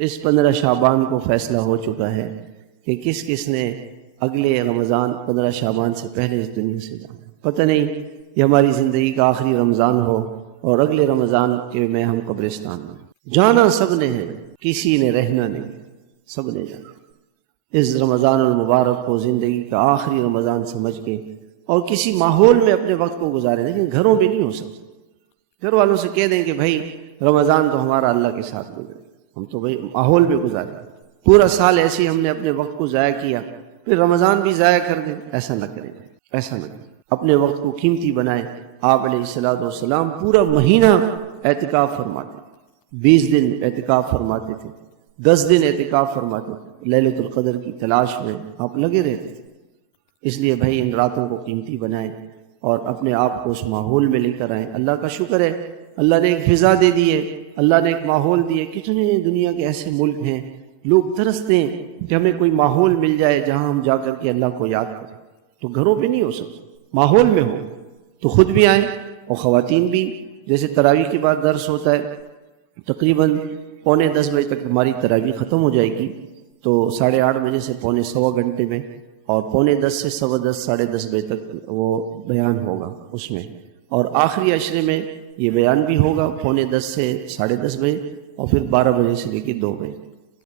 اس 15 شعبان کو فیصلہ ہو چکا ہے کہ کس کس نے اگلے رمضان 15 شعبان سے پہلے اس دنیا سے جانا۔ پتہ نہیں یہ ہماری زندگی کا آخری رمضان ہو اور اگلے رمضان کے میں ہم قبرستان میں جانا سب نے ہے، کسی نے رہنا نہیں، سب نے جانا۔ اس رمضان المبارک کو زندگی کا آخری رمضان سمجھ کے اور کسی ماحول میں اپنے وقت کو گزارے، لیکن گھروں بھی نہیں ہو سکتا۔ گھر والوں سے کہہ دیں کہ بھائی رمضان تو ہمارا اللہ کے ساتھ گزرے، ہم تو بھائی ماحول میں گزارے، پورا سال ایسے ہی ہم نے اپنے وقت کو ضائع کیا، پھر رمضان بھی ضائع کر دیں۔ ایسا نہ کریں، ایسا نہ کریں، اپنے وقت کو قیمتی بنائیں۔ آپ علیہ السلام پورا مہینہ اعتکاف فرماتے، 20 دن اعتکاف فرماتے تھے، 10 دن اعتکاف فرماتے تھے، لیلۃ القدر کی تلاش میں آپ لگے رہتے تھے۔ اس لیے بھائی ان راتوں کو قیمتی بنائیں اور اپنے آپ کو اس ماحول میں لے کر آئیں۔ اللہ کا شکر ہے، اللہ نے ایک فضا دے دی ہے، اللہ نے ایک ماحول دیے۔ کتنے دنیا کے ایسے ملک ہیں، لوگ ترستے ہیں کہ ہمیں کوئی ماحول مل جائے جہاں ہم جا کر کے اللہ کو یاد کریں، تو گھروں پہ نہیں ہو سکتا، ماحول میں ہو تو خود بھی آئیں اور خواتین بھی۔ جیسے تراویح کے بعد درس ہوتا ہے، تقریباً 9:45 بجے تک ہماری تراویح ختم ہو جائے گی، تو 8:30 بجے سے 9:15 گھنٹے میں، اور 9:45 سے 10:15 10:30 بجے تک وہ بیان ہوگا اس میں، اور آخری عشرے میں یہ بیان بھی ہوگا 9:45 سے 10:30 بجے، اور پھر 12 بجے سے لے کے 2 بجے۔